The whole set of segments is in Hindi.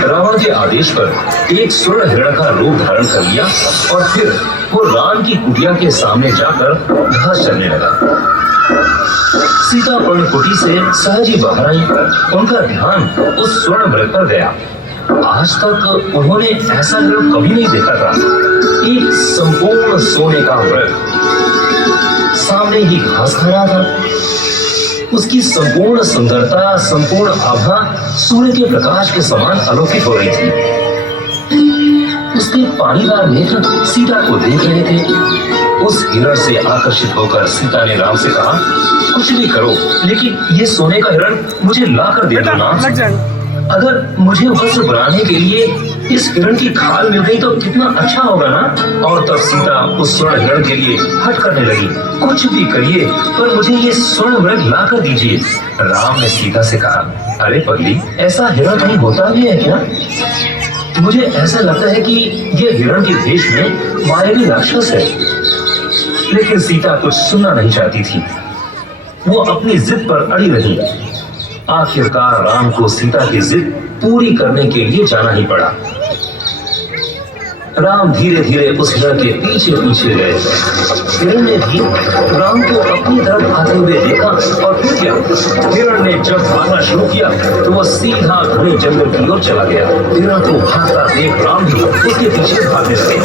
रावण के आदेश पर एक स्वर्ण हिरण का रूप धारण कर लिया और फिर वो राम की कुटिया के सामने जाकर घास चरने लगा। सीता पर्णकुटी से सहज ही बाहर आई। उनका ध्यान उस स्वर्ण मृग पर गया। आज तक उन्होंने ऐसा हिरण कभी नहीं देखा था। एक संपूर्ण सोने का मृग सामने ही घास खा रहा था। उसकी संपूर्ण सुंदरता, संपूर्ण आभा सूर्य के प्रकाश के समान अलौकिक हो रही थी। उसके पानीदार नेत्र सीता को देख रहे थे। उस हिरण से आकर्षित होकर सीता ने राम से कहा, कुछ भी करो, लेकिन ये सोने का हिरण मुझे ला कर दे दो ना। अगर मुझे वस्त्र बनाने के लिए इस हिरण की खाल मिल गई तो कितना अच्छा होगा ना। और तब सीता उस स्वर्ण हिरण के लिए हट करने लगी। कुछ भी करिए, पर मुझे ये स्वर्ण मृग ला कर दीजिए। राम ने सीता से कहा, अरे पगली, ऐसा हिरण कहीं होता भी है क्या? मुझे ऐसा लगता है कि ये हिरण के देश में मायावी राक्षस है। लेकिन सीता कुछ सुनना नहीं चाहती थी। वो अपनी जिद पर अड़ी रही। आखिरकार राम को सीता की जिद पूरी करने के लिए जाना ही पड़ा। राम धीरे धीरे उस हिरण के पीछे पीछे गए। हिरण ने भी राम को अपनी तरफ आते हुए देखा और फिर क्या, हिरण ने जब भागना शुरू किया तो वह सीधा घने जंगल की ओर चला गया। हिरण को भागता देख राम भी उसके पीछे भागने लगे।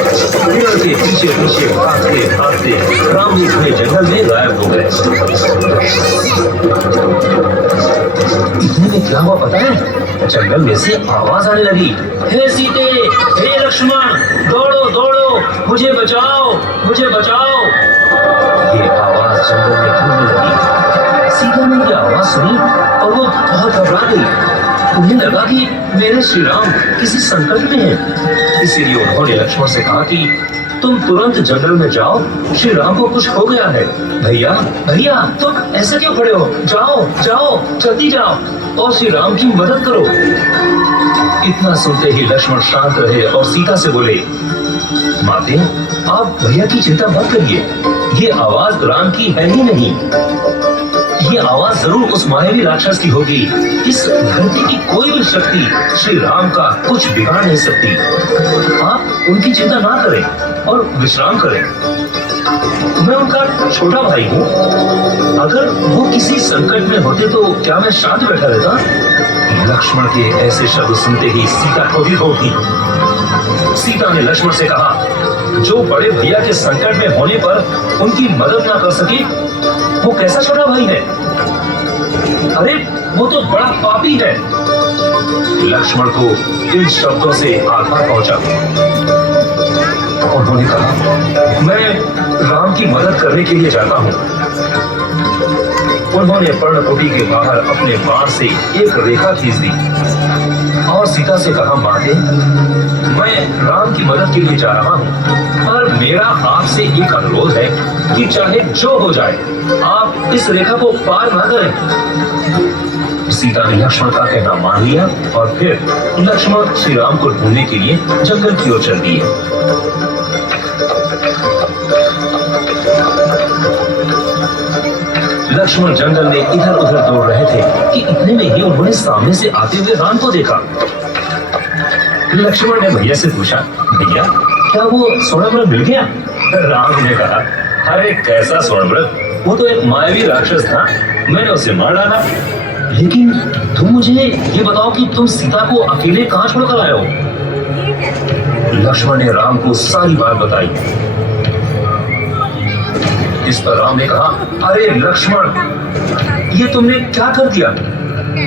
हिरण के पीछे पीछे भागते भागते राम भी घने जंगल में गायब हो गए। इतने में क्या हुआ पता है? जंगल में से आवाज आने लगी, हे सीते, हे लक्ष्मण, दौड़ो दौड़ो, मुझे बचाओ, मुझे बचाओ। ये आवाज जंगल में गूंजने लगी। सीता ने ये आवाज सुनी और वो बहुत घबरा गई। उन्हें लगा कि मेरे श्री राम किसी संकट में हैं। इसीलिए उन्होंने लक्ष्मण से कहा कि तुम तुरंत जंगल में जाओ, श्री राम को कुछ हो गया है। भैया भैया, तुम ऐसे क्यों खड़े हो? जाओ जाओ, जल्दी जाओ और श्री राम की मदद करो। इतना सुनते ही लक्ष्मण शांत रहे और सीता से बोले, माते, आप भैया की चिंता मत करिए। ये आवाज राम की है ही नहीं। ये आवाज जरूर उस मायावी राक्षस की होगी। इस धरती की कोई भी शक्ति श्री राम का कुछ बिगाड़ नहीं सकती। आप उनकी चिंता ना करें और विश्राम करें। मैं उनका छोटा भाई हूँ। अगर वो किसी संकट में होते तो क्या मैं शांत बैठा रहता? लक्ष्मण के ऐसे शब्द सुनते ही सीता क्रोधित हो उठी। सीता ने लक्ष्मण से कहा, जो बड़े भैया के संकट में होने पर उनकी मदद ना कर सके, वो कैसा छोटा भाई है? अरे वो तो बड़ा पापी है। लक्ष्मण को इन शब्दों से आघात पहुंचा। उन्होंने कहा, मैं राम की मदद करने के लिए जाता हूँ। उन्होंने पर्णकुटी के बाहर अपने बाण से एक रेखा खींच दी और सीता से कहा, माते, मैं राम की मदद के लिए जा रहा हूँ, पर मेरा आपसे एक अनुरोध है कि चाहे जो हो जाए, आप इस रेखा को पार न करें। सीता ने लक्ष्मण का कहना मान लिया और फिर लक्ष्मण श्री राम को ढूंढने के लिए जंगल की ओर चल दिए। लक्ष्मण जंगल में इधर उधर दौड़ रहे थे कि इतने में ही उन्होंने सामने से आते हुए राम को देखा। लक्ष्मण ने भैया से पूछा, भैया, क्या वो स्वर्ण मृग मिल गया? राम ने कहा, अरे कैसा स्वर्ण मृग? वो तो एक मायावी राक्षस था, मैंने उसे मार डाला। लेकिन तुम मुझे ये बताओ कि तुम सीता को अकेले कहाँ छोड़कर आए हो? लक्ष्मण ने राम को सारी बात बताई। इस पर राम ने कहा, अरे लक्ष्मण, ये तुमने क्या कर दिया?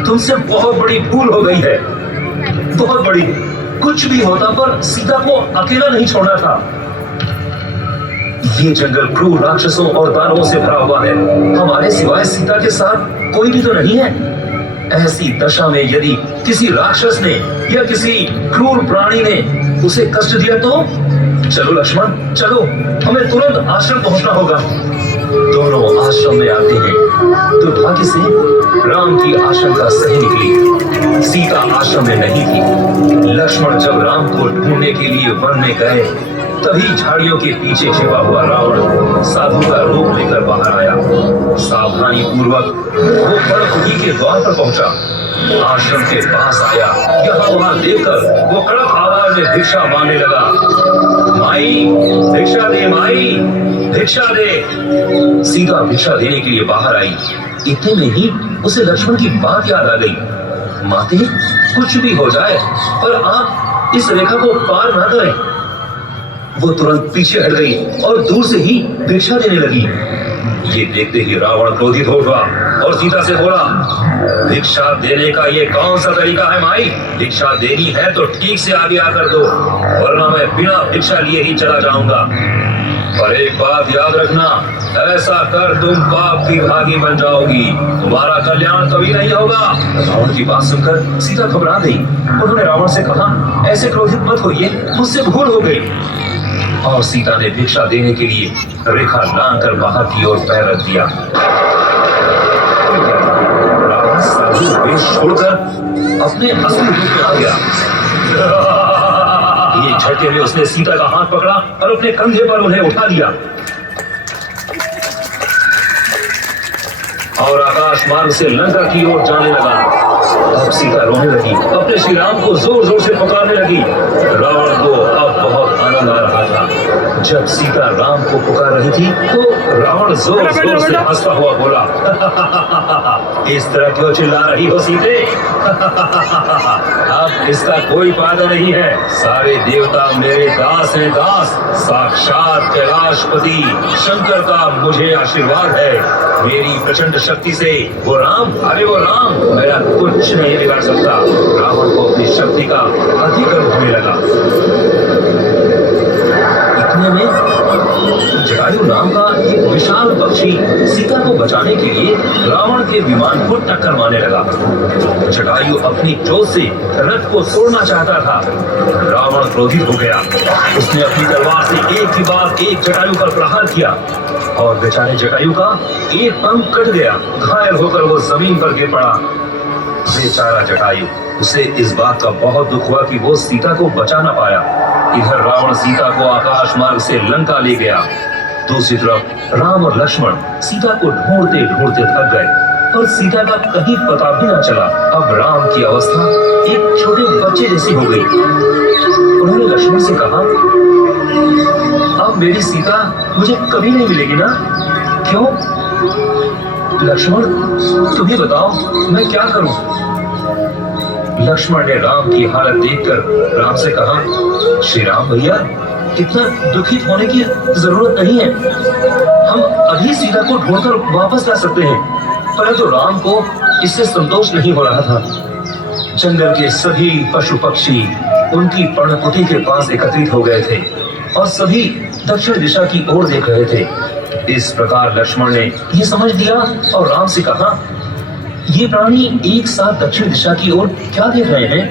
तुमसे बहुत बड़ी भूल हो गई है, बहुत बड़ी। कुछ भी होता पर सीता को अकेला नहीं छोड़ना था। ये जंगल क्रूर राक्षसों और दानवों से भरा हुआ है। हमारे सिवाय सीता के साथ कोई भी तो नहीं है। ऐसी दशा में यदि किसी राक्षस ने या किसी क्रूर प्राणी ने उसे कष्ट दिया तो चलो लक्ष्मण, चलो, हमें तुरंत आश्रम पहुंचना होगा। दोनों आश्रम में आते हैं। दुर्भाग्य से राम की आशंका सही निकली। सीता आश्रम में नहीं थी। लक्ष्मण जब राम को ढूंढने के लिए वन में गए, तभी झाड़ियों के पीछे छिपा हुआ रावण साधु का रूप लेकर बाहर आया। सावधानी पूर्वक वो पर्णकुटी के द्वार पर पहुंचा आश्रम के पास आया। यहाँ वहां देखकर वो कड़क आवाज में भिक्षा मांगने लगा, माई भिक्षा दे, माई भिक्षा दे। सीता भिक्षा देने के लिए बाहर आई। इतने में ही उसे लक्ष्मण की बात याद आ गई, माते कुछ भी हो जाए पर आप इस रेखा को पार ना करें। वो तुरंत पीछे हट गई और दूर से ही भिक्षा देने लगी। ये देखते ही रावण क्रोधित हो उठा और सीता से बोला, भिक्षा देने का ये कौन सा तरीका है माई? भिक्षा देनी है तो ठीक से आगे आकर दो, वरना मैं बिना भिक्षा लिए ही चला जाऊंगा। पर एक बात याद रखना, ऐसा कर तुम पाप की भागी बन जाओगी, तुम्हारा कल्याण कभी नहीं होगा। रावण की बात सुनकर सीता घबरा गई। उन्होंने रावण से कहा, ऐसे क्रोधित मत होइए, मुझसे भूल हो गई। और सीता ने भिक्षा देने के लिए रेखा लांघकर बाहर की ओर पैर रख दिया। रावण साधु वेश छोड़कर अपने असली रूप में आ गया। ये झटके में उसने सीता का हाथ पकड़ा और अपने कंधे पर उन्हें उठा लिया और आकाश मार्ग से लंका की ओर जाने लगा। अब सीता रोने लगी, अपने श्री राम को जोर जोर से पुकारने लगी। रावण को अब बहुत आनंद आ रहा था। जब सीता राम को पुकार रही थी तो रावण जोर जोर से हंसता हुआ बोला, इस तरह क्यों चिल्ला रही हो सीते? अब इसका कोई फायदा नहीं है। सारे देवता मेरे दास हैं, दास। साक्षात कैलाशपति शंकर का मुझे आशीर्वाद है। मेरी प्रचंड शक्ति से वो राम, अरे वो राम मेरा कुछ नहीं बिगाड़ सकता। रावण को अपनी शक्ति का अधिकरण होने लगा। इतने में जटायु नाम का एक विशाल पक्षी सीता को बचाने के लिए रावण के विमान को टक्कर मारने लगा। जटायु अपनी चोट से रथ को तोड़ना चाहता था। रावण क्रोधित हो गया। उसने अपनी तलवार से एक के बाद एक जटायु पर प्रहार किया और बेचारे जटायु का एक पंख कट गया। घायल होकर वो जमीन पर गिर पड़ा। बेचारा जटायु, उसे इस बात का बहुत दुख हुआ कि वो सीता को बचा ना पाया। इधर रावण सीता को आकाश मार्ग से लंका ले गया। दूसरी तरफ राम और लक्ष्मण सीता को ढूंढते ढूंढते थक गए और सीता का कहीं पता भी न चला। अब राम की अवस्था एक छोटे बच्चे जैसी हो गई। उन्होंने लक्ष्मण से कहा, अब मेरी सीता मुझे कभी नहीं मिलेगी ना? क्यों? लक्ष्मण तुम ही बताओ, मैं क्या करूं? लक्ष्मण ने राम की हालत देखकर राम से कहा, श्री राम भैया, इतना दुखित होने की जरूरत नहीं है। हम अभी सीता को ढूंढकर वापस ला सकते हैं। परंतु राम को इससे संतोष नहीं हो रहा था। जंगल के सभी पशु पक्षी उनकी पर्णकुटी के पास एकत्रित हो गए थे और सभी दक्षिण दिशा की ओर देख रहे थे। इस प्रकार लक्ष्मण ने यह समझ लिया और राम से कहा, ये प्राणी एक साथ दक्षिण दिशा की ओर क्या देख रहे हैं?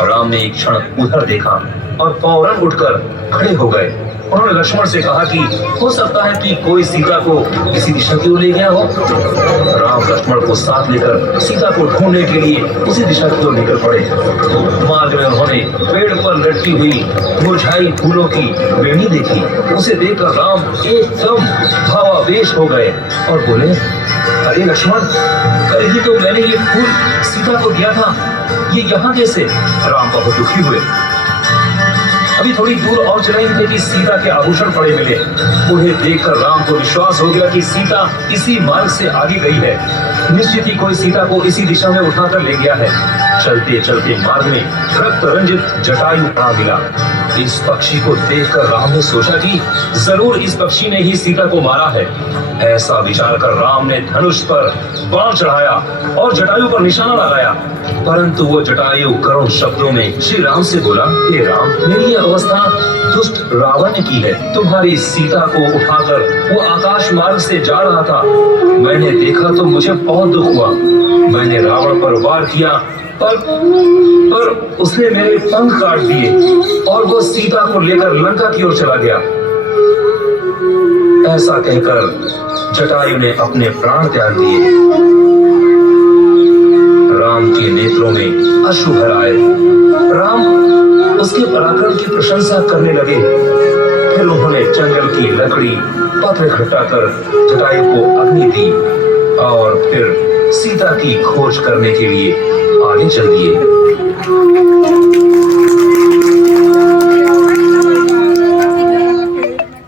राम ने एक क्षण उधर देखा और फौरन उठकर खड़े हो गए। उन्होंने लक्ष्मण से कहा कि हो सकता है कि कोई सीता को किसी दिशा की ओर ले गया हो। राम लक्ष्मण को साथ लेकर सीता को ढूंढने के लिए उसी दिशा की ओर निकल पड़े। मार्ग में उन्होंने पेड़ पर लटकी हुई मुरझाई फूलों की बेड़ी देखी। उसे देखकर राम एकदम भावावेश हो गए और बोले, अरे लक्ष्मण, कल ही तो मैंने ये फूल सीता को दिया था, ये यहाँ कैसे? राम बहुत दुखी हुए। अभी थोड़ी दूर और चले थे कि सीता के आभूषण पड़े मिले। उन्हें देखकर राम को विश्वास हो गया कि सीता इसी मार्ग से आगे गई है। निश्चित ही कोई सीता को इसी दिशा में उठाकर ले गया है। चलते चलते मार्ग में रक्त रंजित जटायु आ मिला। इस पक्षी को देखकर राम ने सोचा कि जरूर इस पक्षी ने ही सीता को मारा है। ऐसा विचार कर राम ने धनुष पर बाण चढ़ाया और जटायु पर निशाना लगाया। परंतु वो जटायु करुण शब्दों में श्री राम से बोला, हे राम, मेरी ये अवस्था दुष्ट रावण ने की है। तुम्हारी सीता को उठाकर वो आकाश मार्ग से जा रहा था। मैंने देखा तो मुझे बहुत दुख हुआ। मैंने रावण पर वार किया पर उसने मेरे पंख काट दिए और वो सीता को लेकर लंका की ओर चला गया। ऐसा कहकर जटायु ने अपने प्राण त्याग दिए। राम के नेत्रों में अश्रु भर आए। राम उसके पराक्रम की प्रशंसा करने लगे। फिर उन्होंने जंगल की लकड़ी पत्र इकट्ठा कर जटायु को अग्नि दी और फिर सीता की खोज करने के लिए आगे चल दिए।